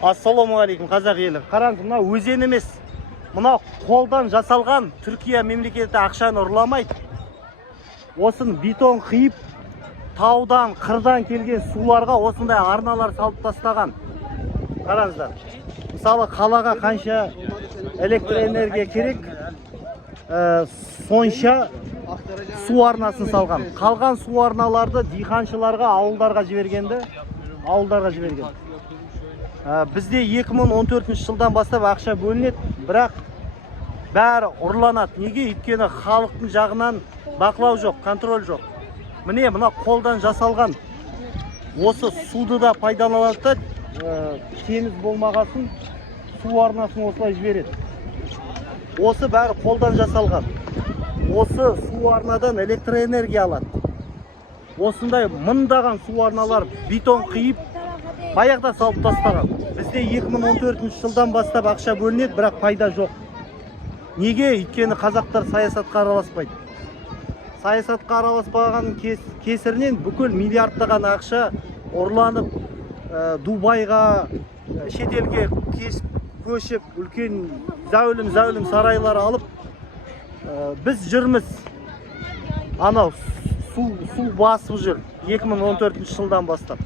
Ассалаумағалейкум қазақ елі. Қараңыз, мына өзен емес. Мына қолдан жасалған Түркия мемлекеті ақшаны ұрламайды. Осын бетон қиып, таудан, қырдан келген суларға осындай арналар салып тастаған. Қараңыздар. Мысалы, қалаға қанша электроэнергия керек, сонша су арнасын салған. Қалған су арналарды диқаншыларға, ауылдарға жіберген. Бізде 2014 жылдан бастап ақша бөлінеді, бірақ бәрі ұрланады. Неге? Өйткені халықтың жағынан бақылау жоқ, контроль жоқ. Міне, мына қолдан жасалған осы суды да пайдаланады, теңіз болмағасын су арнасын осылай жібереді. Осы бәрі қолдан жасалған. Осы су арнадан электроэнергия алады. Осындай мыңдаған су арналар бетон қиып, баяғыда салып тастаған. Бізде 2014 жылдан бастап ақша бөлінеді, бірақ пайда жоқ. Неге? Өйткені қазақтар саясатқа араласпайды. Саясатқа араласпаған кесірінен бүкіл миллиардтаған ақша ұрланып, Дубайға, шетелге көшіп, үлкен зәулім сарайлар алып, біз жүрміз. Анау су басып жүр 2014 жылдан бастап.